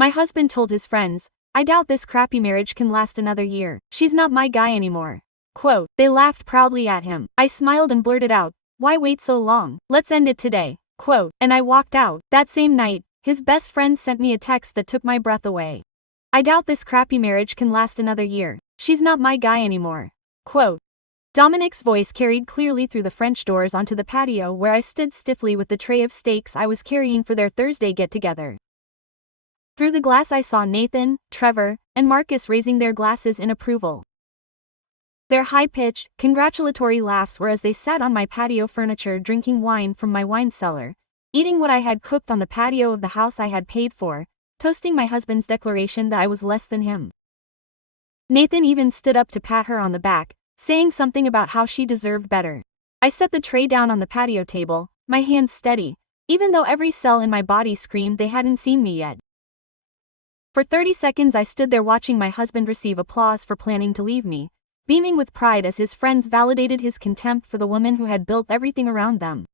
My husband told his friends, "I doubt this crappy marriage can last another year. She's not my guy anymore." Quote. They laughed proudly at him. I smiled and blurted out, "Why wait so long? Let's end it today." Quote. And I walked out. That same night, his best friend sent me a text that took my breath away. "I doubt this crappy marriage can last another year. She's not my guy anymore." Quote. Dominic's voice carried clearly through the French doors onto the patio where I stood stiffly with the tray of steaks I was carrying for their Thursday get-together. Through the glass I saw Nathan, Trevor, and Marcus raising their glasses in approval. Their high-pitched, congratulatory laughs were as they sat on my patio furniture drinking wine from my wine cellar, eating what I had cooked on the patio of the house I had paid for, toasting my husband's declaration that I was less than him. Nathan even stood up to pat her on the back, saying something about how she deserved better. I set the tray down on the patio table, my hands steady, even though every cell in my body screamed they hadn't seen me yet. For 30 seconds I stood there watching my husband receive applause for planning to leave me, beaming with pride as his friends validated his contempt for the woman who had built everything around them.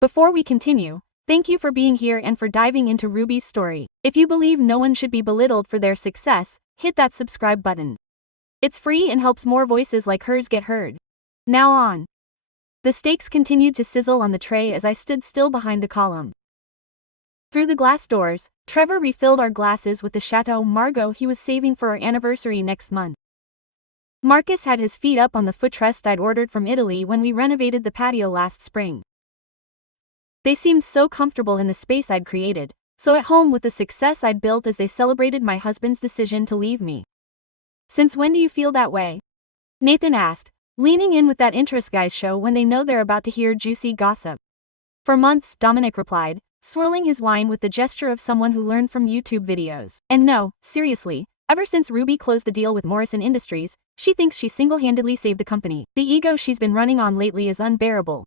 Before we continue, thank you for being here and for diving into Ruby's story. If you believe no one should be belittled for their success, hit that subscribe button. It's free and helps more voices like hers get heard. Now on. The steaks continued to sizzle on the tray as I stood still behind the column. Through the glass doors, Trevor refilled our glasses with the Chateau Margaux he was saving for our anniversary next month. Marcus had his feet up on the footrest I'd ordered from Italy when we renovated the patio last spring. They seemed so comfortable in the space I'd created, so at home with the success I'd built as they celebrated my husband's decision to leave me. "Since when do you feel that way?" Nathan asked, leaning in with that interest guys show when they know they're about to hear juicy gossip. "For months," Dominic replied, swirling his wine with the gesture of someone who learned from YouTube videos. "And no, seriously, ever since Ruby closed the deal with Morrison Industries, she thinks she single-handedly saved the company. The ego she's been running on lately is unbearable."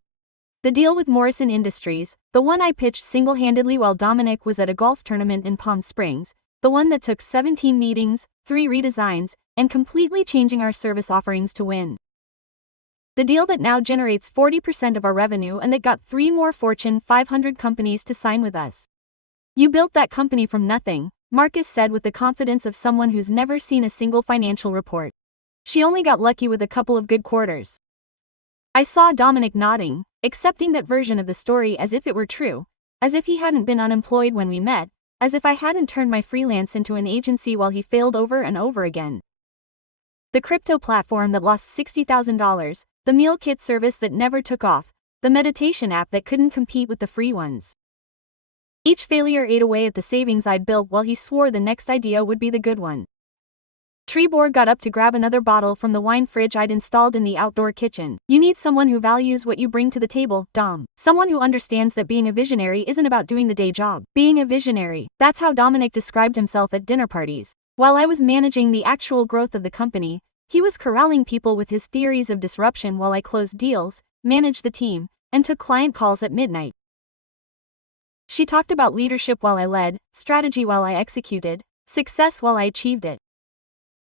The deal with Morrison Industries, the one I pitched single-handedly while Dominic was at a golf tournament in Palm Springs, the one that took 17 meetings, 3 redesigns, and completely changing our service offerings to win. The deal that now generates 40% of our revenue and that got 3 more Fortune 500 companies to sign with us. "You built that company from nothing," Marcus said with the confidence of someone who's never seen a single financial report. "She only got lucky with a couple of good quarters." I saw Dominic nodding, accepting that version of the story as if it were true, as if he hadn't been unemployed when we met, as if I hadn't turned my freelance into an agency while he failed over and over again. The crypto platform that lost $60,000, the meal kit service that never took off, the meditation app that couldn't compete with the free ones. Each failure ate away at the savings I'd built while he swore the next idea would be the good one. Trebor got up to grab another bottle from the wine fridge I'd installed in the outdoor kitchen. "You need someone who values what you bring to the table, Dom. Someone who understands that being a visionary isn't about doing the day job. Being a visionary." That's how Dominic described himself at dinner parties. While I was managing the actual growth of the company, he was corralling people with his theories of disruption while I closed deals, managed the team, and took client calls at midnight. She talked about leadership while I led, strategy while I executed, success while I achieved it.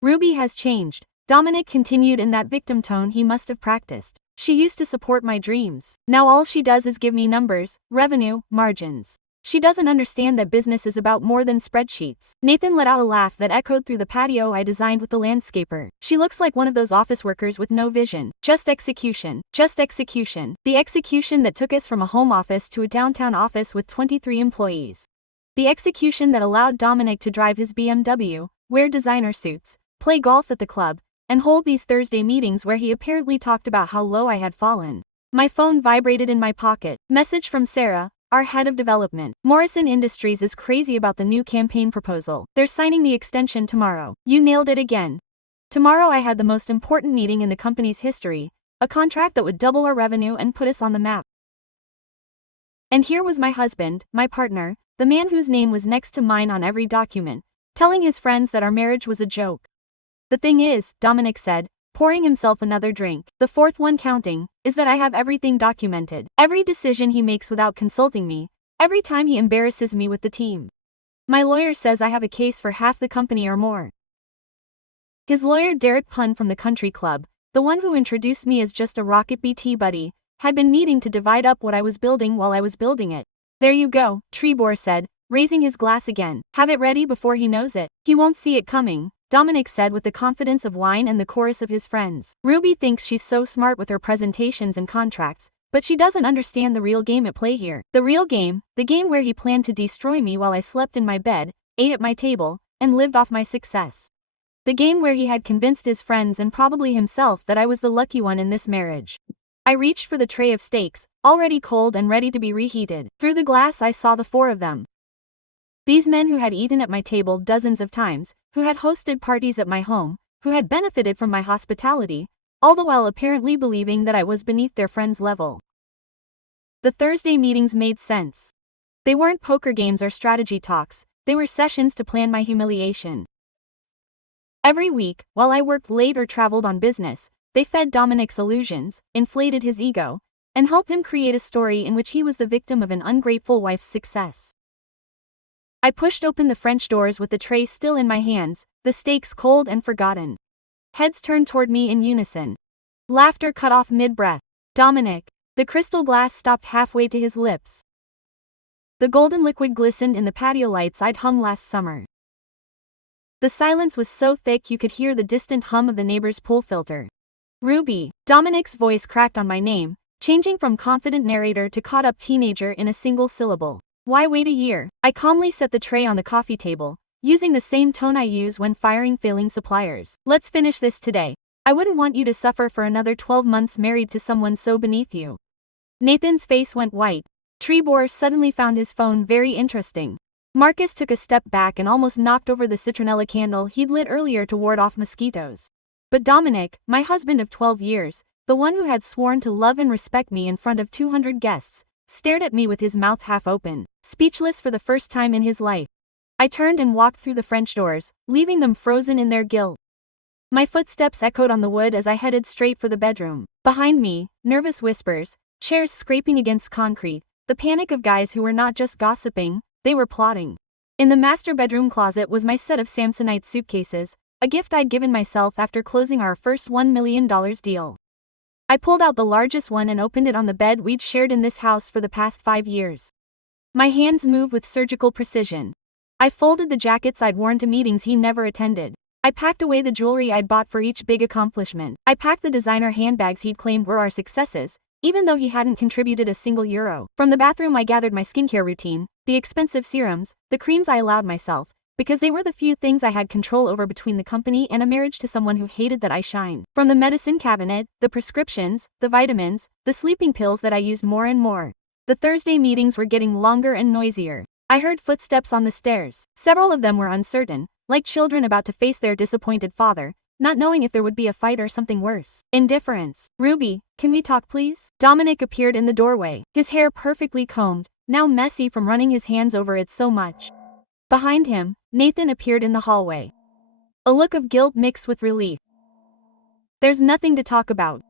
"Ruby has changed," Dominic continued in that victim tone he must have practiced. "She used to support my dreams. Now all she does is give me numbers, revenue, margins. She doesn't understand that business is about more than spreadsheets." Nathan let out a laugh that echoed through the patio I designed with the landscaper. "She looks like one of those office workers with no vision. Just execution. Just execution. The execution that took us from a home office to a downtown office with 23 employees. The execution that allowed Dominic to drive his BMW, wear designer suits, play golf at the club, and hold these Thursday meetings where he apparently talked about how low I had fallen." My phone vibrated in my pocket. Message from Sarah, our head of development. "Morrison Industries is crazy about the new campaign proposal. They're signing the extension tomorrow." "You nailed it again." Tomorrow I had the most important meeting in the company's history, a contract that would double our revenue and put us on the map. And here was my husband, my partner, the man whose name was next to mine on every document, telling his friends that our marriage was a joke. "The thing is," Dominic said, pouring himself another drink, "the fourth one counting, is that I have everything documented. Every decision he makes without consulting me, every time he embarrasses me with the team. My lawyer says I have a case for half the company or more." His lawyer Derek Pun from the country club, the one who introduced me as just a Rocket BT buddy, had been meeting to divide up what I was building while I was building it. "There you go," Trebor said, raising his glass again. Have it ready before he knows it. He won't see it coming, Dominic said with the confidence of wine and the chorus of his friends. Ruby thinks she's so smart with her presentations and contracts, but she doesn't understand the real game at play here. The real game, the game where he planned to destroy me while I slept in my bed, ate at my table, and lived off my success. The game where he had convinced his friends and probably himself that I was the lucky one in this marriage. I reached for the tray of steaks, already cold and ready to be reheated. Through the glass I saw the four of them. These men who had eaten at my table dozens of times, who had hosted parties at my home, who had benefited from my hospitality, all the while apparently believing that I was beneath their friends' level. The Thursday meetings made sense. They weren't poker games or strategy talks, they were sessions to plan my humiliation. Every week, while I worked late or traveled on business, they fed Dominic's illusions, inflated his ego, and helped him create a story in which he was the victim of an ungrateful wife's success. I pushed open the French doors with the tray still in my hands, the steaks cold and forgotten. Heads turned toward me in unison. Laughter cut off mid-breath. Dominic. The crystal glass stopped halfway to his lips. The golden liquid glistened in the patio lights I'd hung last summer. The silence was so thick you could hear the distant hum of the neighbor's pool filter. Ruby. Dominic's voice cracked on my name, changing from confident narrator to caught-up teenager in a single syllable. Why wait a year? I calmly set the tray on the coffee table, using the same tone I use when firing failing suppliers. Let's finish this today. I wouldn't want you to suffer for another 12 months married to someone so beneath you. Nathan's face went white. Trebor suddenly found his phone very interesting. Marcus took a step back and almost knocked over the citronella candle he'd lit earlier to ward off mosquitoes. But Dominic, my husband of 12 years, the one who had sworn to love and respect me in front of 200 guests, stared at me with his mouth half open, speechless for the first time in his life. I turned and walked through the French doors, leaving them frozen in their guilt. My footsteps echoed on the wood as I headed straight for the bedroom. Behind me, nervous whispers, chairs scraping against concrete, the panic of guys who were not just gossiping, they were plotting. In the master bedroom closet was my set of Samsonite suitcases, a gift I'd given myself after closing our first $1 million deal. I pulled out the largest one and opened it on the bed we'd shared in this house for the past 5 years. My hands moved with surgical precision. I folded the jackets I'd worn to meetings he never attended. I packed away the jewelry I'd bought for each big accomplishment. I packed the designer handbags he'd claimed were our successes, even though he hadn't contributed a single euro. From the bathroom I gathered my skincare routine, the expensive serums, the creams I allowed myself, because they were the few things I had control over between the company and a marriage to someone who hated that I shined. From the medicine cabinet, the prescriptions, the vitamins, the sleeping pills that I used more and more. The Thursday meetings were getting longer and noisier. I heard footsteps on the stairs. Several of them were uncertain, like children about to face their disappointed father, not knowing if there would be a fight or something worse. Indifference. Ruby, can we talk please? Dominic appeared in the doorway, his hair perfectly combed, now messy from running his hands over it so much. Behind him, Nathan appeared in the hallway. A look of guilt mixed with relief. There's nothing to talk about.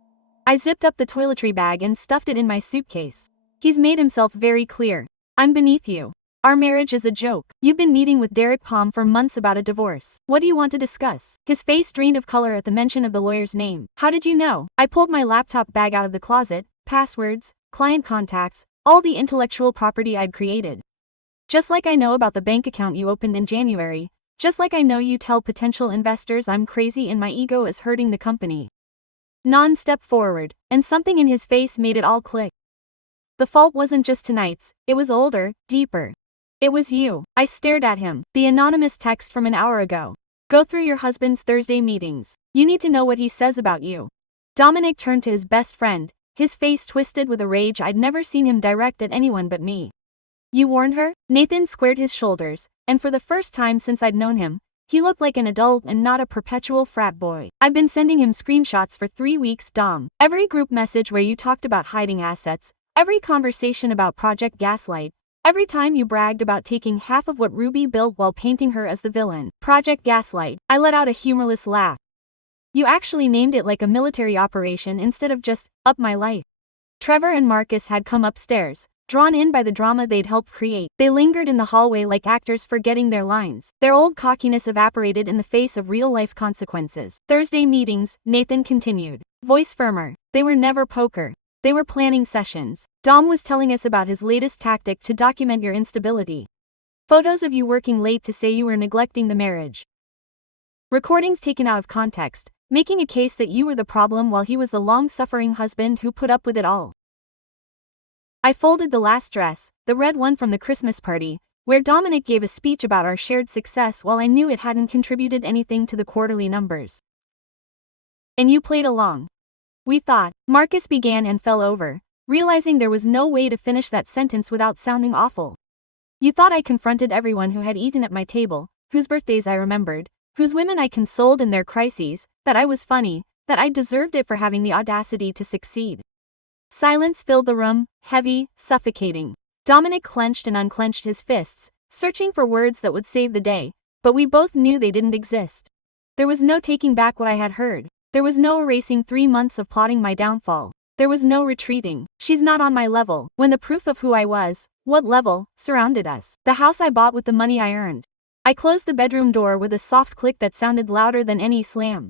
I zipped up the toiletry bag and stuffed it in my suitcase. He's made himself very clear. I'm beneath you. Our marriage is a joke. You've been meeting with Derek Palm for months about a divorce. What do you want to discuss? His face drained of color at the mention of the lawyer's name. How did you know? I pulled my laptop bag out of the closet, passwords, client contacts, all the intellectual property I'd created. Just like I know about the bank account you opened in January, just like I know you tell potential investors I'm crazy and my ego is hurting the company. Non stepped forward, and something in his face made it all click. The fault wasn't just tonight's, it was older, deeper. It was you. I stared at him. The anonymous text from an hour ago. Go through your husband's Thursday meetings. You need to know what he says about you. Dominic turned to his best friend, his face twisted with a rage I'd never seen him direct at anyone but me. You warned her? Nathan squared his shoulders, and for the first time since I'd known him, he looked like an adult and not a perpetual frat boy. I've been sending him screenshots for 3 weeks, Dom. Every group message where you talked about hiding assets, every conversation about Project Gaslight, every time you bragged about taking half of what Ruby built while painting her as the villain. Project Gaslight. I let out a humorless laugh. You actually named it like a military operation instead of just, up my life. Trevor and Marcus had come upstairs, drawn in by the drama they'd helped create. They lingered in the hallway like actors forgetting their lines. Their old cockiness evaporated in the face of real-life consequences. Thursday meetings, Nathan continued. Voice firmer. They were never poker. They were planning sessions. Dom was telling us about his latest tactic to document your instability. Photos of you working late to say you were neglecting the marriage. Recordings taken out of context, making a case that you were the problem while he was the long-suffering husband who put up with it all. I folded the last dress, the red one from the Christmas party, where Dominic gave a speech about our shared success while I knew it hadn't contributed anything to the quarterly numbers. And you played along. We thought. Marcus began and fell over, realizing there was no way to finish that sentence without sounding awful. You thought I confronted everyone who had eaten at my table, whose birthdays I remembered, whose women I consoled in their crises, that I was funny, that I deserved it for having the audacity to succeed. Silence filled the room, heavy, suffocating. Dominic clenched and unclenched his fists, searching for words that would save the day, but we both knew they didn't exist. There was no taking back what I had heard. There was no erasing 3 months of plotting my downfall. There was no retreating. She's not on my level, when the proof of who I was, what level, surrounded us. The house I bought with the money I earned. I closed the bedroom door with a soft click that sounded louder than any slam.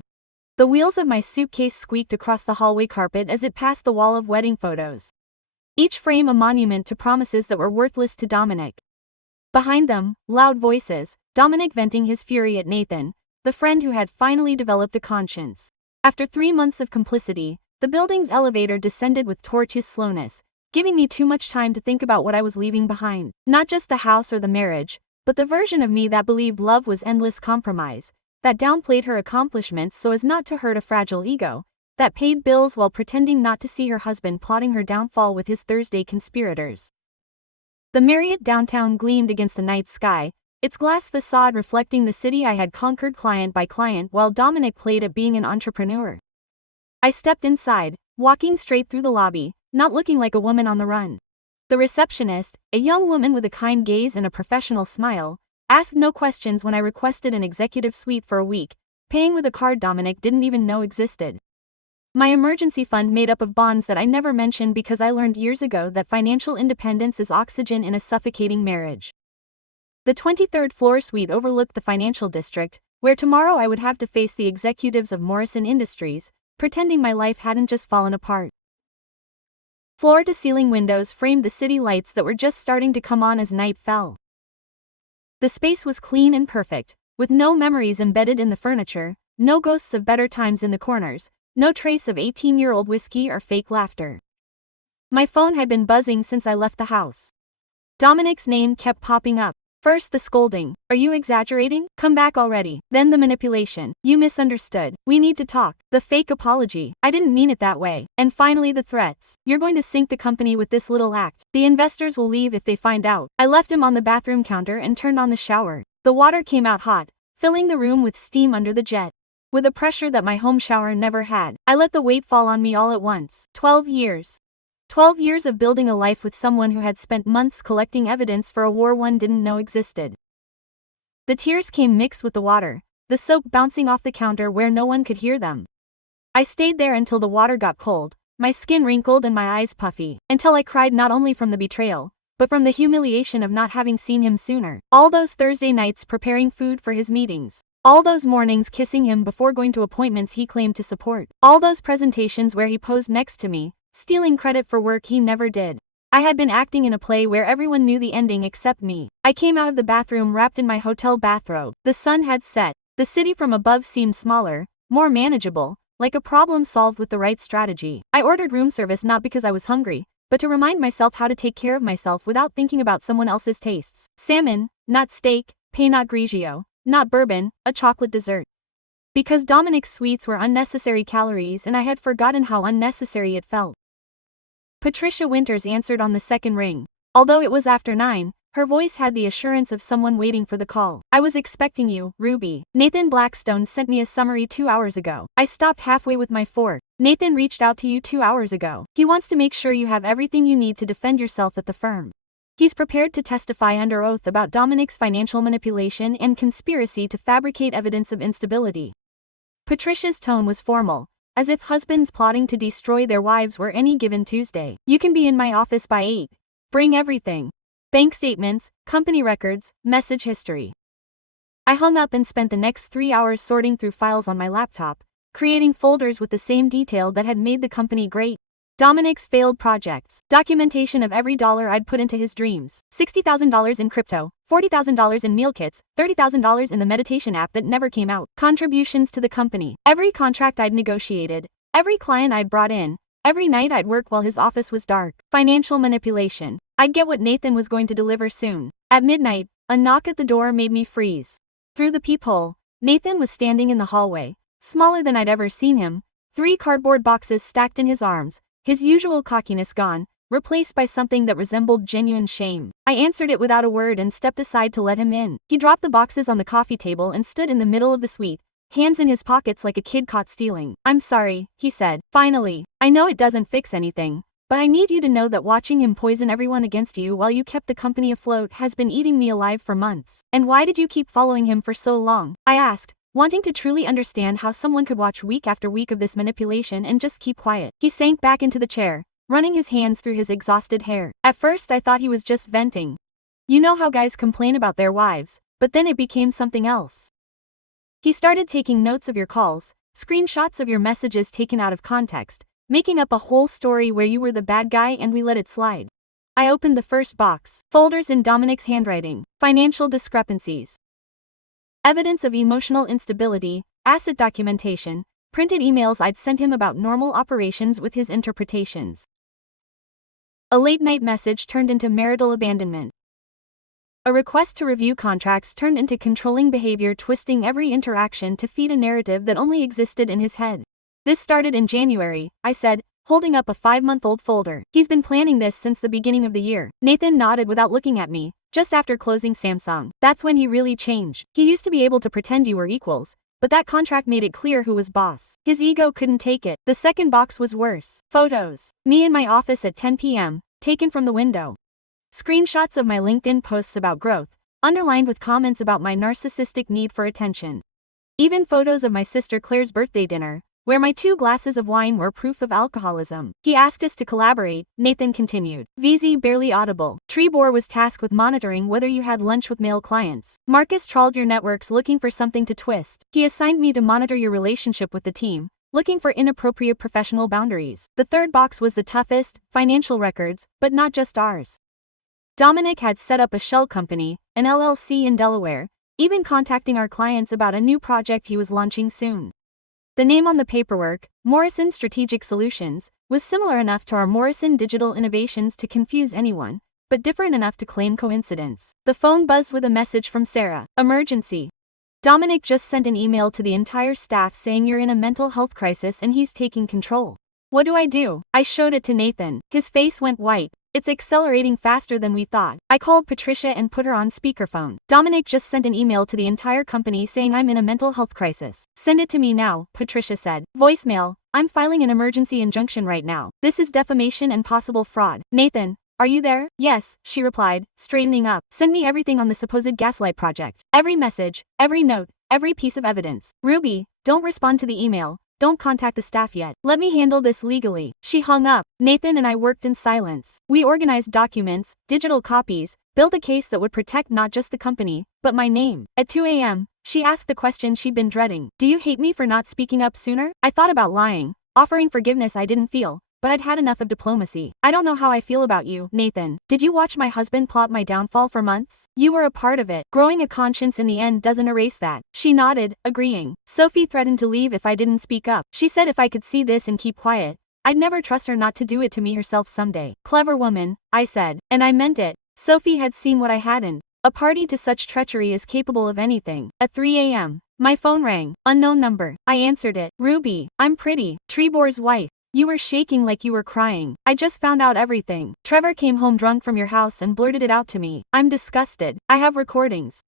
The wheels of my suitcase squeaked across the hallway carpet as it passed the wall of wedding photos. Each frame a monument to promises that were worthless to Dominic. Behind them, loud voices, Dominic venting his fury at Nathan, the friend who had finally developed a conscience. After 3 months of complicity, the building's elevator descended with tortuous slowness, giving me too much time to think about what I was leaving behind. Not just the house or the marriage, but the version of me that believed love was endless compromise, that downplayed her accomplishments so as not to hurt a fragile ego, that paid bills while pretending not to see her husband plotting her downfall with his Thursday conspirators. The Marriott downtown gleamed against the night sky, its glass facade reflecting the city I had conquered client by client while Dominic played at being an entrepreneur. I stepped inside, walking straight through the lobby, not looking like a woman on the run. The receptionist, a young woman with a kind gaze and a professional smile, asked no questions when I requested an executive suite for a week, paying with a card Dominic didn't even know existed. My emergency fund made up of bonds that I never mentioned because I learned years ago that financial independence is oxygen in a suffocating marriage. The 23rd floor suite overlooked the financial district, where tomorrow I would have to face the executives of Morrison Industries, pretending my life hadn't just fallen apart. Floor-to-ceiling windows framed the city lights that were just starting to come on as night fell. The space was clean and perfect, with no memories embedded in the furniture, no ghosts of better times in the corners, no trace of 18-year-old whiskey or fake laughter. My phone had been buzzing since I left the house. Dominic's name kept popping up. First the scolding, "Are you exaggerating? Come back already." Then the manipulation, "You misunderstood. We need to talk." The fake apology, "I didn't mean it that way." And finally the threats, "You're going to sink the company with this little act. The investors will leave if they find out." I left him on the bathroom counter and turned on the shower. The water came out hot, filling the room with steam under the jet. With a pressure that my home shower never had, I let the weight fall on me all at once. 12 years. 12 years of building a life with someone who had spent months collecting evidence for a war one didn't know existed. The tears came mixed with the water, the soap bouncing off the counter where no one could hear them. I stayed there until the water got cold, my skin wrinkled and my eyes puffy, until I cried not only from the betrayal, but from the humiliation of not having seen him sooner. All those Thursday nights preparing food for his meetings. All those mornings kissing him before going to appointments he claimed to support. All those presentations where he posed next to me, stealing credit for work he never did. I had been acting in a play where everyone knew the ending except me. I came out of the bathroom wrapped in my hotel bathrobe. The sun had set. The city from above seemed smaller, more manageable, like a problem solved with the right strategy. I ordered room service not because I was hungry, but to remind myself how to take care of myself without thinking about someone else's tastes. Salmon, not steak, Pinot Grigio, not bourbon, a chocolate dessert. Because Dominic's sweets were unnecessary calories and I had forgotten how unnecessary it felt. Patricia Winters answered on the second ring. Although it was after 9, her voice had the assurance of someone waiting for the call. "I was expecting you, Ruby. Nathan Blackstone sent me a summary 2 hours ago." I stopped halfway with my fork. "Nathan reached out to you 2 hours ago. He wants to make sure you have everything you need to defend yourself at the firm. He's prepared to testify under oath about Dominic's financial manipulation and conspiracy to fabricate evidence of instability." Patricia's tone was formal, as if husbands plotting to destroy their wives were any given Tuesday. "You can be in my office by 8. Bring everything. Bank statements, company records, message history." I hung up and spent the next 3 hours sorting through files on my laptop, creating folders with the same detail that had made the company great. Dominic's failed projects. Documentation of every dollar I'd put into his dreams. $60,000 in crypto, $40,000 in meal kits, $30,000 in the meditation app that never came out. Contributions to the company. Every contract I'd negotiated. Every client I'd brought in. Every night I'd work while his office was dark. Financial manipulation. I'd get what Nathan was going to deliver soon. At midnight, a knock at the door made me freeze. Through the peephole, Nathan was standing in the hallway, smaller than I'd ever seen him, 3 cardboard boxes stacked in his arms, his usual cockiness gone, replaced by something that resembled genuine shame. I answered it without a word and stepped aside to let him in. He dropped the boxes on the coffee table and stood in the middle of the suite, hands in his pockets like a kid caught stealing. "I'm sorry," he said. "Finally. I know it doesn't fix anything, but I need you to know that watching him poison everyone against you while you kept the company afloat has been eating me alive for months." "And why did you keep following him for so long?" I asked, wanting to truly understand how someone could watch week after week of this manipulation and just keep quiet. He sank back into the chair, running his hands through his exhausted hair. "At first I thought he was just venting. You know how guys complain about their wives, but then it became something else. He started taking notes of your calls, screenshots of your messages taken out of context, making up a whole story where you were the bad guy and we let it slide." I opened the first box. Folders in Dominic's handwriting. Financial discrepancies. Evidence of emotional instability, asset documentation, printed emails I'd sent him about normal operations with his interpretations. A late-night message turned into marital abandonment. A request to review contracts turned into controlling behavior, twisting every interaction to feed a narrative that only existed in his head. "This started in January," I said, holding up a 5-month-old folder. "He's been planning this since the beginning of the year." Nathan nodded without looking at me. "Just after closing Samsung. That's when he really changed. He used to be able to pretend you were equals, but that contract made it clear who was boss. His ego couldn't take it." The second box was worse. Photos. Me in my office at 10 p.m., taken from the window. Screenshots of my LinkedIn posts about growth, underlined with comments about my narcissistic need for attention. Even photos of my sister Claire's birthday dinner, where my 2 glasses of wine were proof of alcoholism. "He asked us to collaborate," Nathan continued. VZ barely audible. "Trebor was tasked with monitoring whether you had lunch with male clients. Marcus trawled your networks looking for something to twist. He assigned me to monitor your relationship with the team, looking for inappropriate professional boundaries." The third box was the toughest, financial records, but not just ours. Dominic had set up a shell company, an LLC in Delaware, even contacting our clients about a new project he was launching soon. The name on the paperwork, Morrison Strategic Solutions, was similar enough to our Morrison Digital Innovations to confuse anyone, but different enough to claim coincidence. The phone buzzed with a message from Sarah. "Emergency. Dominic just sent an email to the entire staff saying you're in a mental health crisis and he's taking control." "What do I do?" I showed it to Nathan. His face went white. "It's accelerating faster than we thought." I called Patricia and put her on speakerphone. "Dominic just sent an email to the entire company saying I'm in a mental health crisis." "Send it to me now," Patricia said. Voicemail, "I'm filing an emergency injunction right now. This is defamation and possible fraud." "Nathan, are you there?" "Yes," she replied, straightening up. "Send me everything on the supposed gaslight project. Every message, every note, every piece of evidence. Ruby, don't respond to the email. Don't contact the staff yet. Let me handle this legally." She hung up. Nathan and I worked in silence. We organized documents, digital copies, built a case that would protect not just the company, but my name. At 2 a.m., she asked the question she'd been dreading. "Do you hate me for not speaking up sooner?" I thought about lying, offering forgiveness I didn't feel, but I'd had enough of diplomacy. "I don't know how I feel about you, Nathan. Did you watch my husband plot my downfall for months? You were a part of it. Growing a conscience in the end doesn't erase that." She nodded, agreeing. "Sophie threatened to leave if I didn't speak up. She said if I could see this and keep quiet, I'd never trust her not to do it to me herself someday." "Clever woman," I said. And I meant it. Sophie had seen what I hadn't. A party to such treachery is capable of anything. At 3 a.m., my phone rang. Unknown number. I answered it. "Ruby, I'm Pretty, Trebor's wife. You were shaking like you were crying. I just found out everything. Trevor came home drunk from your house and blurted it out to me. I'm disgusted. I have recordings.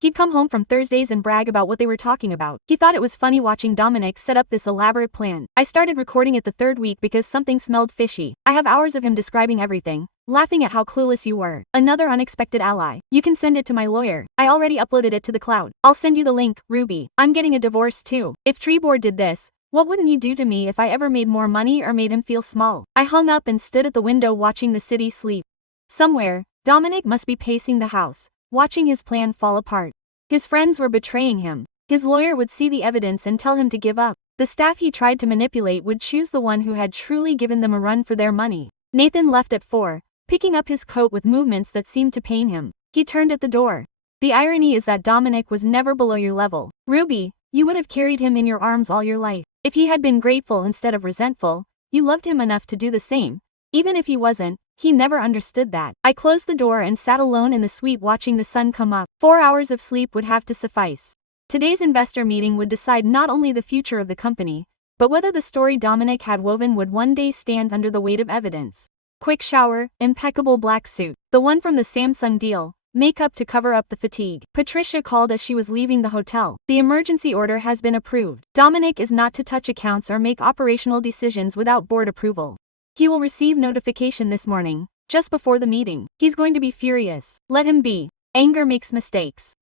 He'd come home from Thursdays and brag about what they were talking about. He thought it was funny watching Dominic set up this elaborate plan. I started recording it the 3rd week because something smelled fishy. I have hours of him describing everything, laughing at how clueless you were. Another unexpected ally. You can send it to my lawyer. I already uploaded it to the cloud. I'll send you the link, Ruby. I'm getting a divorce too. If Trebor did this, what wouldn't he do to me if I ever made more money or made him feel small?" I hung up and stood at the window watching the city sleep. Somewhere, Dominic must be pacing the house, watching his plan fall apart. His friends were betraying him. His lawyer would see the evidence and tell him to give up. The staff he tried to manipulate would choose the one who had truly given them a run for their money. Nathan left at 4, picking up his coat with movements that seemed to pain him. He turned at the door. The irony is that Dominic was never below your level. Ruby, you would have carried him in your arms all your life. If he had been grateful instead of resentful, you loved him enough to do the same. Even if he wasn't, he never understood that. I closed the door and sat alone in the suite watching the sun come up. 4 hours of sleep would have to suffice. Today's investor meeting would decide not only the future of the company, but whether the story Dominic had woven would one day stand under the weight of evidence. Quick shower, impeccable black suit, the one from the Samsung deal, makeup to cover up the fatigue. Patricia called as she was leaving the hotel. The emergency order has been approved. Dominic is not to touch accounts or make operational decisions without board approval. He will receive notification this morning, just before the meeting. He's going to be furious. Let him be. Anger makes mistakes.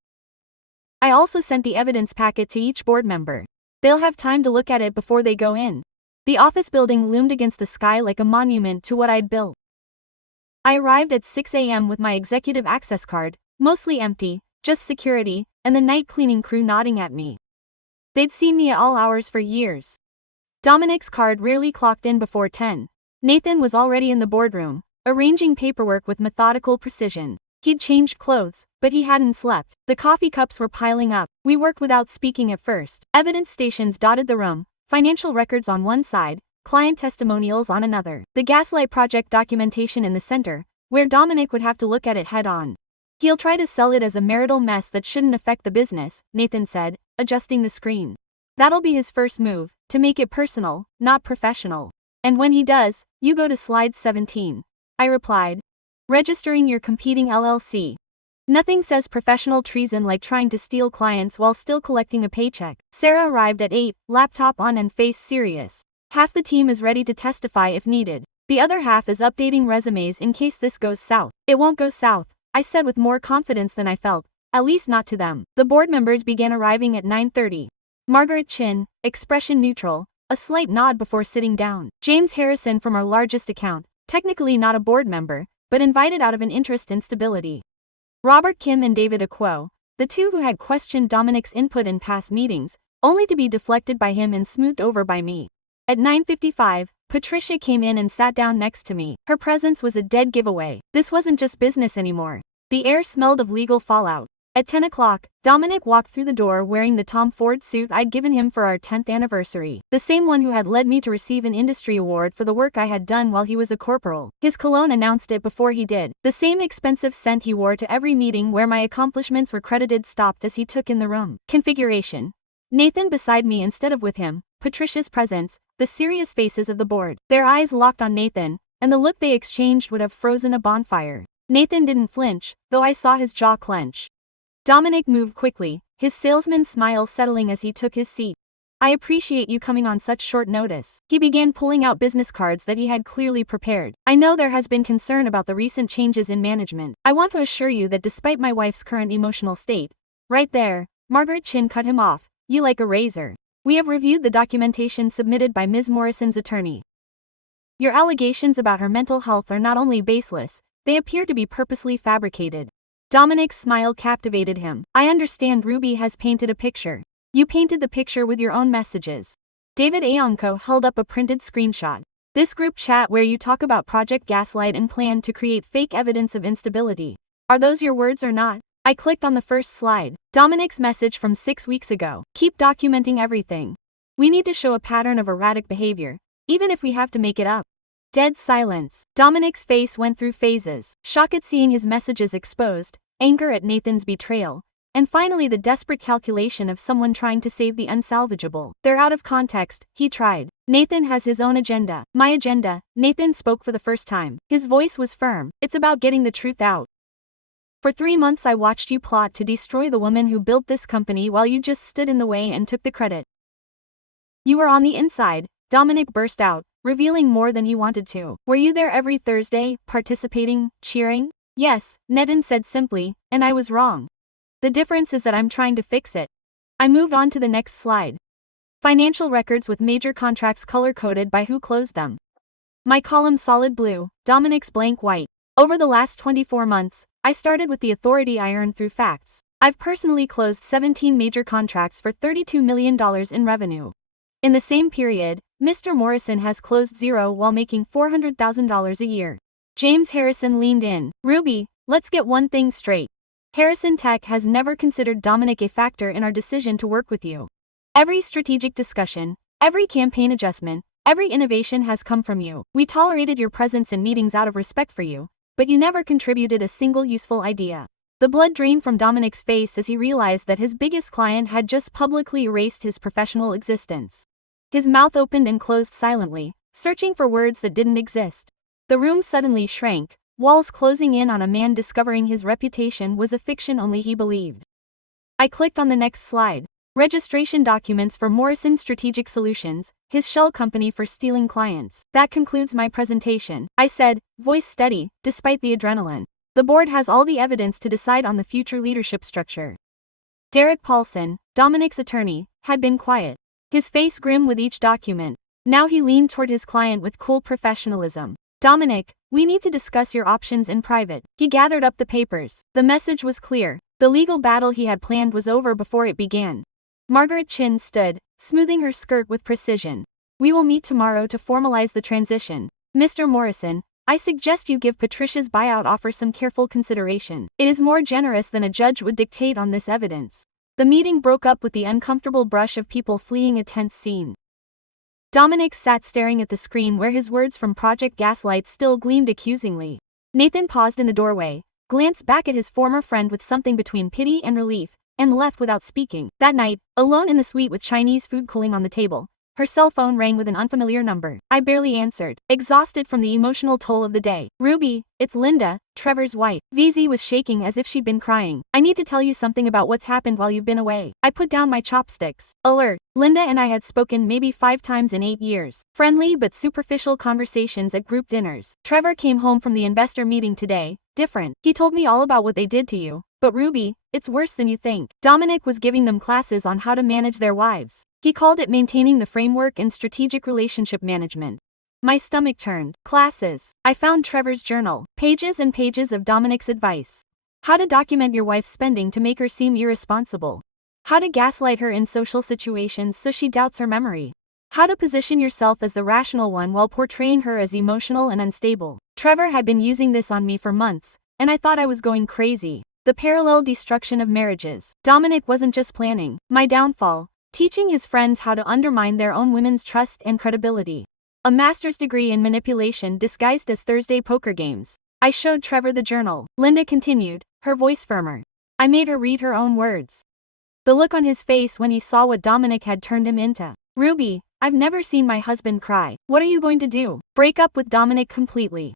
I also sent the evidence packet to each board member. They'll have time to look at it before they go in. The office building loomed against the sky like a monument to what I'd built. I arrived at 6 a.m. with my executive access card, mostly empty, just security, and the night cleaning crew nodding at me. They'd seen me at all hours for years. Dominic's card rarely clocked in before 10. Nathan was already in the boardroom, arranging paperwork with methodical precision. He'd changed clothes, but he hadn't slept. The coffee cups were piling up. We worked without speaking at first. Evidence stations dotted the room, financial records on one side, client testimonials on another. The Gaslight Project documentation in the center, where Dominic would have to look at it head-on. He'll try to sell it as a marital mess that shouldn't affect the business, Nathan said, adjusting the screen. That'll be his first move, to make it personal, not professional. And when he does, you go to slide 17. I replied. Registering your competing LLC. Nothing says professional treason like trying to steal clients while still collecting a paycheck. Sarah arrived at 8, laptop on and face serious. Half the team is ready to testify if needed. The other half is updating resumes in case this goes south. It won't go south, I said with more confidence than I felt, at least not to them. The board members began arriving at 9:30. Margaret Chin, expression neutral, a slight nod before sitting down. James Harrison from our largest account, technically not a board member, but invited out of an interest in stability. Robert Kim and David Aquo, the two who had questioned Dominic's input in past meetings, only to be deflected by him and smoothed over by me. At 9:55, Patricia came in and sat down next to me. Her presence was a dead giveaway. This wasn't just business anymore. The air smelled of legal fallout. At 10 o'clock, Dominic walked through the door wearing the Tom Ford suit I'd given him for our 10th anniversary. The same one who had led me to receive an industry award for the work I had done while he was a corporal. His cologne announced it before he did. The same expensive scent he wore to every meeting where my accomplishments were credited stopped as he took in the room. Configuration. Nathan beside me instead of with him, Patricia's presence, the serious faces of the board. Their eyes locked on Nathan, and the look they exchanged would have frozen a bonfire. Nathan didn't flinch, though I saw his jaw clench. Dominic moved quickly, his salesman smile settling as he took his seat. I appreciate you coming on such short notice. He began pulling out business cards that he had clearly prepared. I know there has been concern about the recent changes in management. I want to assure you that despite my wife's current emotional state, right there, Margaret Chin cut him off, you like a razor. We have reviewed the documentation submitted by Ms. Morrison's attorney. Your allegations about her mental health are not only baseless, they appear to be purposely fabricated. Dominic's smile captivated him. I understand Ruby has painted a picture. You painted the picture with your own messages. David Aonko held up a printed screenshot. This group chat where you talk about Project Gaslight and plan to create fake evidence of instability. Are those your words or not? I clicked on the first slide. Dominic's message from 6 weeks ago. Keep documenting everything. We need to show a pattern of erratic behavior, even if we have to make it up. Dead silence. Dominic's face went through phases. Shock at seeing his messages exposed, anger at Nathan's betrayal, and finally the desperate calculation of someone trying to save the unsalvageable. They're out of context, he tried. Nathan has his own agenda. My agenda. Nathan spoke for the first time. His voice was firm. It's about getting the truth out. For 3 months I watched you plot to destroy the woman who built this company while you just stood in the way and took the credit. You were on the inside, Dominic burst out, revealing more than he wanted to. Were you there every Thursday, participating, cheering? Yes, Nedin said simply, and I was wrong. The difference is that I'm trying to fix it. I moved on to the next slide. Financial records with major contracts color-coded by who closed them. My column solid blue, Dominic's blank white. Over the last 24 months, I started with the authority I earned through facts. I've personally closed 17 major contracts for $32 million in revenue. In the same period, Mr. Morrison has closed zero while making $400,000 a year. James Harrison leaned in. Ruby, let's get one thing straight. Harrison Tech has never considered Dominic a factor in our decision to work with you. Every strategic discussion, every campaign adjustment, every innovation has come from you. We tolerated your presence in meetings out of respect for you, but you never contributed a single useful idea. The blood drained from Dominic's face as he realized that his biggest client had just publicly erased his professional existence. His mouth opened and closed silently, searching for words that didn't exist. The room suddenly shrank, walls closing in on a man discovering his reputation was a fiction only he believed. I clicked on the next slide. Registration documents for Morrison Strategic Solutions, his shell company for stealing clients. That concludes my presentation, I said, voice steady, despite the adrenaline. The board has all the evidence to decide on the future leadership structure. Derek Paulson, Dominic's attorney, had been quiet, his face grim with each document. Now he leaned toward his client with cool professionalism. Dominic, we need to discuss your options in private. He gathered up the papers. The message was clear. The legal battle he had planned was over before it began. Margaret Chin stood, smoothing her skirt with precision. We will meet tomorrow to formalize the transition. Mr. Morrison, I suggest you give Patricia's buyout offer some careful consideration. It is more generous than a judge would dictate on this evidence. The meeting broke up with the uncomfortable brush of people fleeing a tense scene. Dominic sat staring at the screen where his words from Project Gaslight still gleamed accusingly. Nathan paused in the doorway, glanced back at his former friend with something between pity and relief, and left without speaking. That night, alone in the suite with Chinese food cooling on the table, her cell phone rang with an unfamiliar number. I barely answered, exhausted from the emotional toll of the day. Ruby, it's Linda, Trevor's wife. VZ was shaking as if she'd been crying. I need to tell you something about what's happened while you've been away. I put down my chopsticks. Alert. Linda and I had spoken maybe 5 times in 8 years. Friendly but superficial conversations at group dinners. Trevor came home from the investor meeting today. Different. He told me all about what they did to you. But Ruby, it's worse than you think. Dominic was giving them classes on how to manage their wives. He called it maintaining the framework and strategic relationship management. My stomach turned. Classes. I found Trevor's journal. Pages and pages of Dominic's advice. How to document your wife's spending to make her seem irresponsible. How to gaslight her in social situations so she doubts her memory. How to position yourself as the rational one while portraying her as emotional and unstable. Trevor had been using this on me for months, and I thought I was going crazy. The parallel destruction of marriages. Dominic wasn't just planning my downfall, teaching his friends how to undermine their own women's trust and credibility. A master's degree in manipulation disguised as Thursday poker games. I showed Trevor the journal. Linda continued, her voice firmer. I made her read her own words. The look on his face when he saw what Dominic had turned him into. Ruby, I've never seen my husband cry. What are you going to do? Break up with Dominic completely.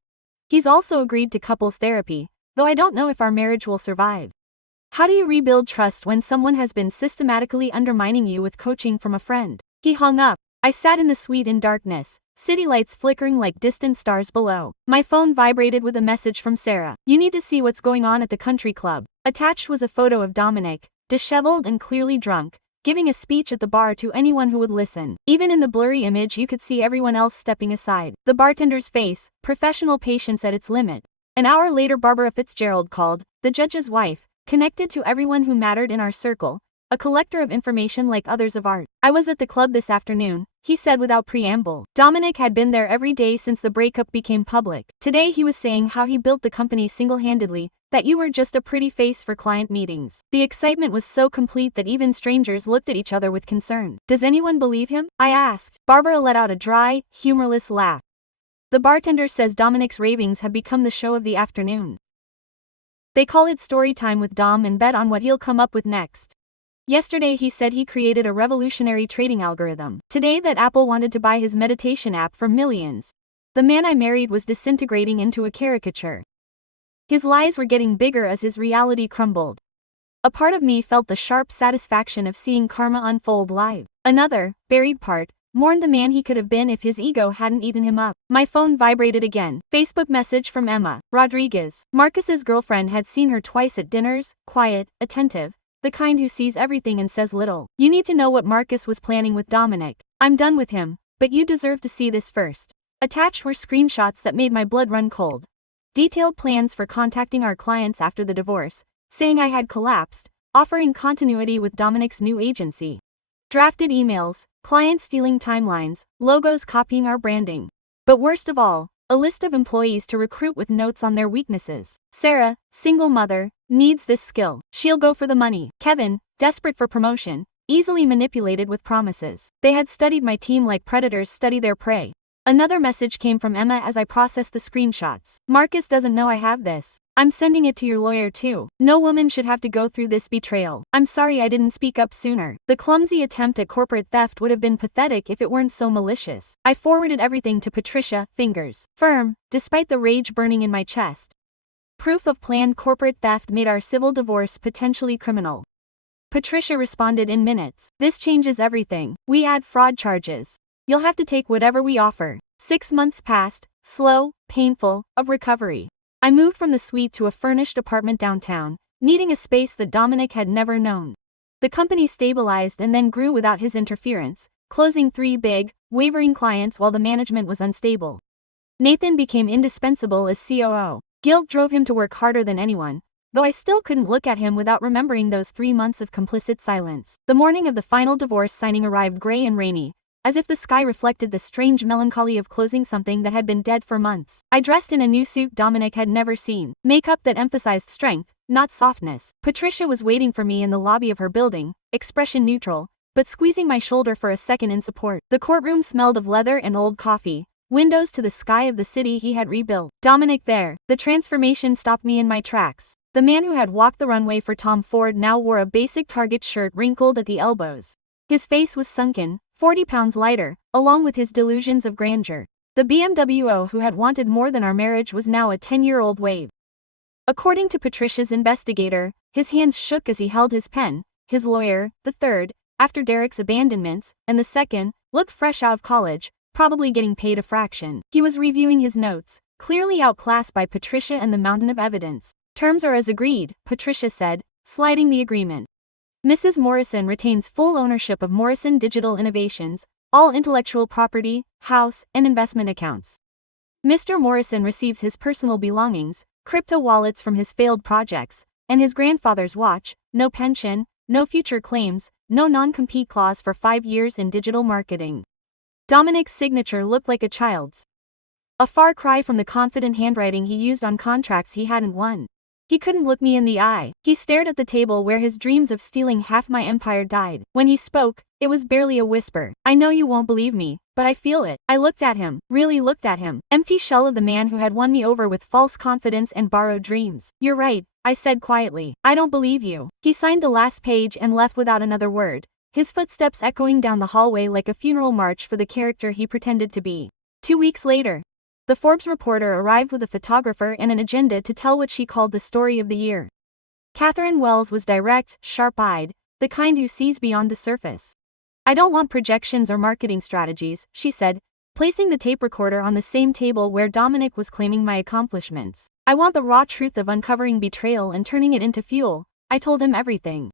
He's also agreed to couples therapy, though I don't know if our marriage will survive. How do you rebuild trust when someone has been systematically undermining you with coaching from a friend? He hung up. I sat in the suite in darkness, city lights flickering like distant stars below. My phone vibrated with a message from Sarah. You need to see what's going on at the country club. Attached was a photo of Dominic, disheveled and clearly drunk, giving a speech at the bar to anyone who would listen. Even in the blurry image you could see everyone else stepping aside. The bartender's face, professional patience at its limit. An hour later Barbara Fitzgerald called, the judge's wife, connected to everyone who mattered in our circle, a collector of information like others of art. I was at the club this afternoon, he said without preamble. Dominic had been there every day since the breakup became public. Today he was saying how he built the company single-handedly, that you were just a pretty face for client meetings. The excitement was so complete that even strangers looked at each other with concern. Does anyone believe him? I asked. Barbara let out a dry, humorless laugh. The bartender says Dominic's ravings have become the show of the afternoon. They call it story time with Dom and bet on what he'll come up with next. Yesterday he said he created a revolutionary trading algorithm. Today that Apple wanted to buy his meditation app for millions. The man I married was disintegrating into a caricature. His lies were getting bigger as his reality crumbled. A part of me felt the sharp satisfaction of seeing karma unfold live. Another, buried part, mourned the man he could have been if his ego hadn't eaten him up. My phone vibrated again. Facebook message from Emma Rodriguez. Marcus's girlfriend had seen her twice at dinners, quiet, attentive, the kind who sees everything and says little. You need to know what Marcus was planning with Dominic. I'm done with him, but you deserve to see this first. Attached were screenshots that made my blood run cold. Detailed plans for contacting our clients after the divorce, saying I had collapsed, offering continuity with Dominic's new agency. Drafted emails, clients stealing timelines, logos copying our branding. But worst of all, a list of employees to recruit with notes on their weaknesses. Sarah, single mother, needs this skill. She'll go for the money. Kevin, desperate for promotion, easily manipulated with promises. They had studied my team like predators study their prey. Another message came from Emma as I processed the screenshots. Marcus doesn't know I have this. I'm sending it to your lawyer too. No woman should have to go through this betrayal. I'm sorry I didn't speak up sooner. The clumsy attempt at corporate theft would have been pathetic if it weren't so malicious. I forwarded everything to Patricia, fingers firm, despite the rage burning in my chest. Proof of planned corporate theft made our civil divorce potentially criminal. Patricia responded in minutes. This changes everything. We add fraud charges. You'll have to take whatever we offer. 6 months passed, slow, painful, of recovery. I moved from the suite to a furnished apartment downtown, needing a space that Dominic had never known. The company stabilized and then grew without his interference, closing 3 big, wavering clients while the management was unstable. Nathan became indispensable as COO. Guilt drove him to work harder than anyone, though I still couldn't look at him without remembering those 3 months of complicit silence. The morning of the final divorce signing arrived gray and rainy, as if the sky reflected the strange melancholy of closing something that had been dead for months. I dressed in a new suit Dominic had never seen, makeup that emphasized strength, not softness. Patricia was waiting for me in the lobby of her building, expression neutral, but squeezing my shoulder for a second in support. The courtroom smelled of leather and old coffee, windows to the sky of the city he had rebuilt. Dominic there. The transformation stopped me in my tracks. The man who had walked the runway for Tom Ford now wore a basic Target shirt wrinkled at the elbows. His face was sunken, 40 pounds lighter, along with his delusions of grandeur. The BMW who had wanted more than our marriage was now a 10-year-old wave. According to Patricia's investigator, his hands shook as he held his pen. His lawyer, the third, after Derek's abandonments, and the second, looked fresh out of college, probably getting paid a fraction. He was reviewing his notes, clearly outclassed by Patricia and the mountain of evidence. Terms are as agreed, Patricia said, sliding the agreement. Mrs. Morrison retains full ownership of Morrison Digital Innovations, all intellectual property, house, and investment accounts. Mr. Morrison receives his personal belongings, crypto wallets from his failed projects, and his grandfather's watch, no pension, no future claims, no non-compete clause for 5 years in digital marketing. Dominic's signature looked like a child's. A far cry from the confident handwriting he used on contracts he hadn't won. He couldn't look me in the eye. He stared at the table where his dreams of stealing half my empire died. When he spoke, it was barely a whisper. I know you won't believe me, but I feel it. I looked at him, really looked at him. Empty shell of the man who had won me over with false confidence and borrowed dreams. You're right, I said quietly. I don't believe you. He signed the last page and left without another word, his footsteps echoing down the hallway like a funeral march for the character he pretended to be. 2 weeks later, the Forbes reporter arrived with a photographer and an agenda to tell what she called the story of the year. Catherine Wells was direct, sharp-eyed, the kind who sees beyond the surface. I don't want projections or marketing strategies, she said, placing the tape recorder on the same table where Dominic was claiming my accomplishments. I want the raw truth of uncovering betrayal and turning it into fuel. I told him everything.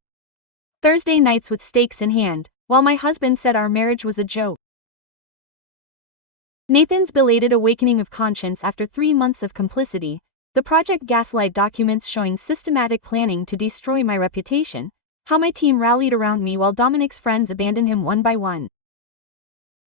Thursday nights with stakes in hand, while my husband said our marriage was a joke. Nathan's belated awakening of conscience after 3 months of complicity, the Project Gaslight documents showing systematic planning to destroy my reputation, how my team rallied around me while Dominic's friends abandoned him one by one.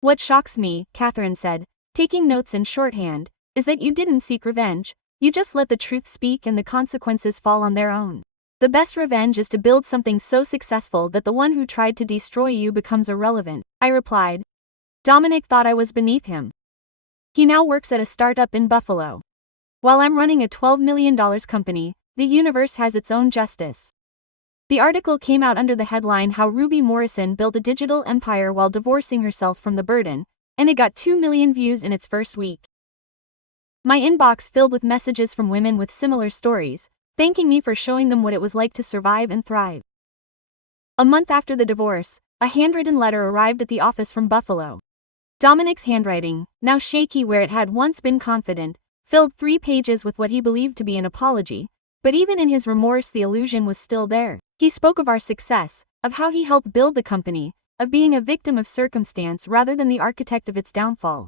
What shocks me, Catherine said, taking notes in shorthand, is that you didn't seek revenge, you just let the truth speak and the consequences fall on their own. The best revenge is to build something so successful that the one who tried to destroy you becomes irrelevant, I replied. Dominic thought I was beneath him. He now works at a startup in Buffalo. While I'm running a $12 million company, the universe has its own justice. The article came out under the headline How Ruby Morrison Built a Digital Empire While Divorcing Herself from the Burden, and it got 2 million views in its first week. My inbox filled with messages from women with similar stories, thanking me for showing them what it was like to survive and thrive. A month after the divorce, a handwritten letter arrived at the office from Buffalo. Dominic's handwriting, now shaky where it had once been confident, filled 3 pages with what he believed to be an apology, but even in his remorse the illusion was still there. He spoke of our success, of how he helped build the company, of being a victim of circumstance rather than the architect of its downfall.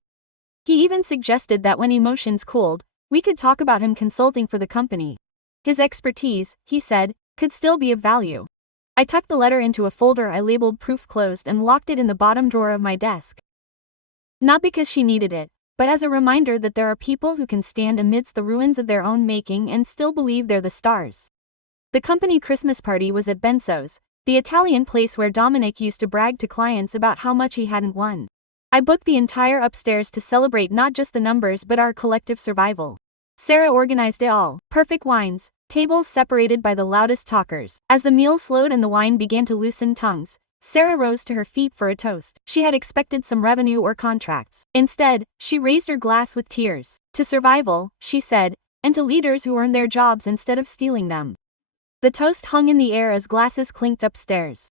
He even suggested that when emotions cooled, we could talk about him consulting for the company. His expertise, he said, could still be of value. I tucked the letter into a folder I labeled proof closed and locked it in the bottom drawer of my desk. Not because she needed it, but as a reminder that there are people who can stand amidst the ruins of their own making and still believe they're the stars. The company Christmas party was at Benso's, the Italian place where Dominic used to brag to clients about how much he hadn't won. I booked the entire upstairs to celebrate not just the numbers but our collective survival. Sarah organized it all, perfect wines, tables separated by the loudest talkers. As the meal slowed and the wine began to loosen tongues, Sarah rose to her feet for a toast. She had expected some revenue or contracts. Instead, she raised her glass with tears. To survival, she said, and to leaders who earned their jobs instead of stealing them. The toast hung in the air as glasses clinked upstairs.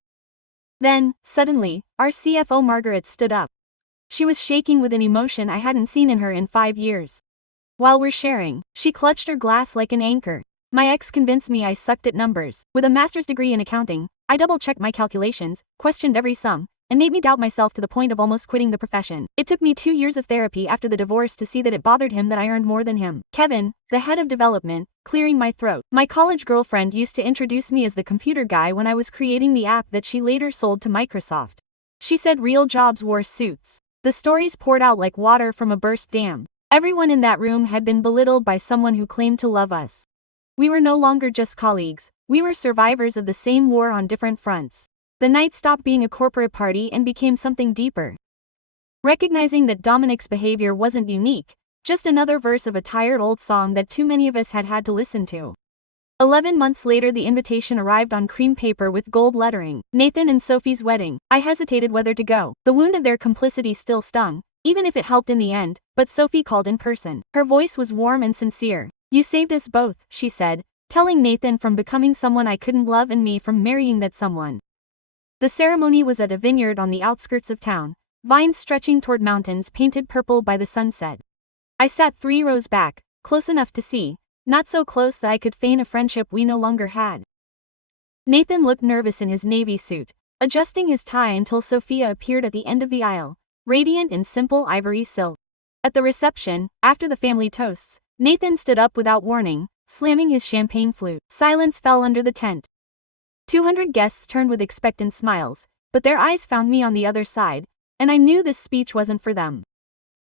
Then, suddenly, our CFO Margaret stood up. She was shaking with an emotion I hadn't seen in her in 5 years. While we're sharing, she clutched her glass like an anchor. My ex convinced me I sucked at numbers. With a master's degree in accounting, I double-checked my calculations, questioned every sum, and made me doubt myself to the point of almost quitting the profession. It took me 2 years of therapy after the divorce to see that it bothered him that I earned more than him. Kevin, the head of development, clearing my throat. My college girlfriend used to introduce me as the computer guy when I was creating the app that she later sold to Microsoft. She said real jobs wore suits. The stories poured out like water from a burst dam. Everyone in that room had been belittled by someone who claimed to love us. We were no longer just colleagues, we were survivors of the same war on different fronts. The night stopped being a corporate party and became something deeper. Recognizing that Dominic's behavior wasn't unique, just another verse of a tired old song that too many of us had had to listen to. 11 months later the invitation arrived on cream paper with gold lettering. Nathan and Sophie's wedding. I hesitated whether to go. The wound of their complicity still stung, even if it helped in the end, but Sophie called in person. Her voice was warm and sincere. "You saved us both," she said, telling Nathan from becoming someone I couldn't love and me from marrying that someone. The ceremony was at a vineyard on the outskirts of town, vines stretching toward mountains painted purple by the sunset. I sat 3 rows back, close enough to see, not so close that I could feign a friendship we no longer had. Nathan looked nervous in his navy suit, adjusting his tie until Sophia appeared at the end of the aisle, radiant in simple ivory silk. At the reception, after the family toasts, Nathan stood up without warning, slamming his champagne flute. Silence fell under the tent. 200 guests turned with expectant smiles, but their eyes found me on the other side, and I knew this speech wasn't for them.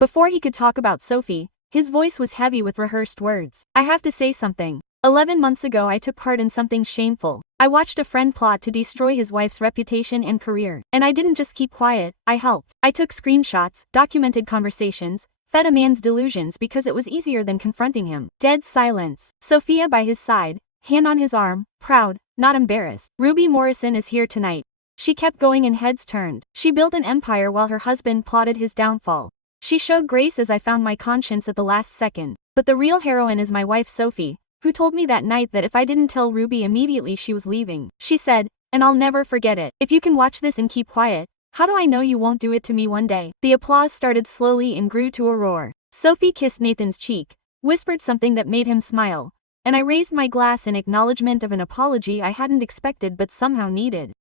Before he could talk about Sophie, his voice was heavy with rehearsed words. "I have to say something. 11 months ago I took part in something shameful. I watched a friend plot to destroy his wife's reputation and career. And I didn't just keep quiet, I helped. I took screenshots, documented conversations, fed a man's delusions because it was easier than confronting him." Dead silence. Sophia by his side, hand on his arm, proud, not embarrassed. "Ruby Morrison is here tonight." She kept going and heads turned. She built an empire while her husband plotted his downfall. She showed grace as I found my conscience at the last second. But the real heroine is my wife Sophie, who told me that night that if I didn't tell Ruby immediately she was leaving. She said, and I'll never forget it, "If you can watch this and keep quiet, how do I know you won't do it to me one day?" The applause started slowly and grew to a roar. Sophie kissed Nathan's cheek, whispered something that made him smile, and I raised my glass in acknowledgement of an apology I hadn't expected but somehow needed.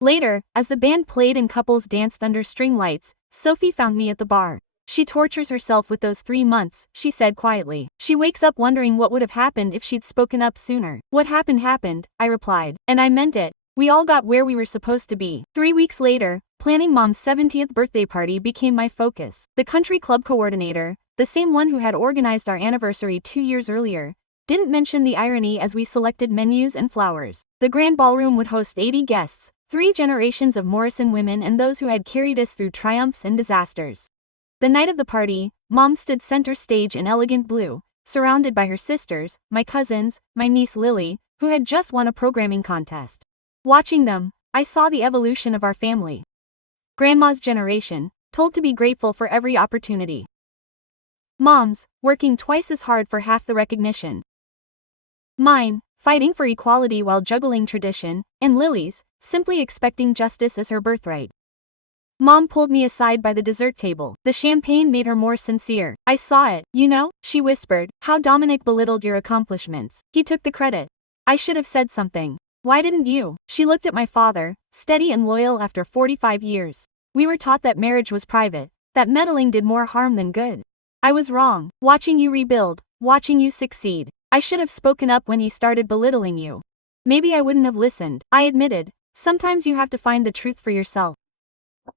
Later, as the band played and couples danced under string lights, Sophie found me at the bar. "She tortures herself with those 3 months," she said quietly. "She wakes up wondering what would have happened if she'd spoken up sooner." "What happened happened," I replied. "And I meant it. We all got where we were supposed to be." 3 weeks later, planning Mom's 70th birthday party became my focus. The country club coordinator, the same one who had organized our anniversary 2 years earlier, didn't mention the irony as we selected menus and flowers. The grand ballroom would host 80 guests, 3 generations of Morrison women and those who had carried us through triumphs and disasters. The night of the party, Mom stood center stage in elegant blue, surrounded by her sisters, my cousins, my niece Lily, who had just won a programming contest. Watching them, I saw the evolution of our family. Grandma's generation, told to be grateful for every opportunity. Mom's, working twice as hard for half the recognition. Mine, fighting for equality while juggling tradition, and Lily's, simply expecting justice as her birthright. Mom pulled me aside by the dessert table. The champagne made her more sincere. "I saw it, you know," she whispered, "how Dominic belittled your accomplishments. He took the credit. I should have said something. Why didn't you?" She looked at my father, steady and loyal after 45 years. "We were taught that marriage was private, that meddling did more harm than good. I was wrong, watching you rebuild, watching you succeed. I should have spoken up when he started belittling you. Maybe I wouldn't have listened," I admitted, Sometimes you have to find the truth for yourself.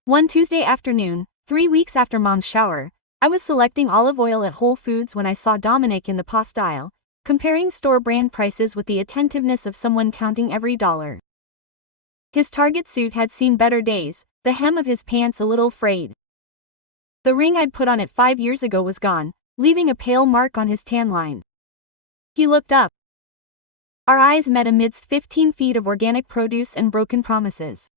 One Tuesday afternoon, 3 weeks after Mom's shower, I was selecting olive oil at Whole Foods when I saw Dominic in the pasta aisle, comparing store brand prices with the attentiveness of someone counting every dollar. His Target suit had seen better days, the hem of his pants a little frayed. The ring I'd put on it 5 years ago was gone, leaving a pale mark on his tan line. He looked up. Our eyes met amidst 15 feet of organic produce and broken promises.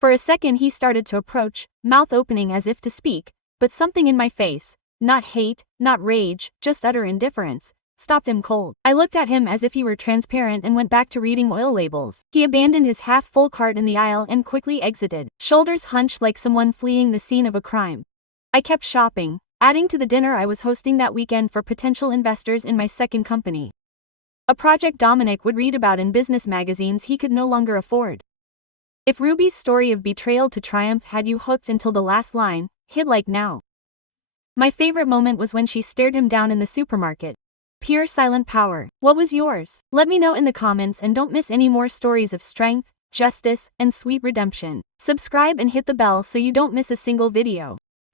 For a second he started to approach, mouth opening as if to speak, but something in my face, not hate, not rage, just utter indifference, stopped him cold. I looked at him as if he were transparent and went back to reading oil labels. He abandoned his half-full cart in the aisle and quickly exited, shoulders hunched like someone fleeing the scene of a crime. I kept shopping, adding to the dinner I was hosting that weekend for potential investors in my second company. A project Dominic would read about in business magazines he could no longer afford. If Ruby's story of betrayal to triumph had you hooked until the last line, hit like now. My favorite moment was when she stared him down in the supermarket. Pure silent power. What was yours? Let me know in the comments and don't miss any more stories of strength, justice, and sweet redemption. Subscribe and hit the bell so you don't miss a single video.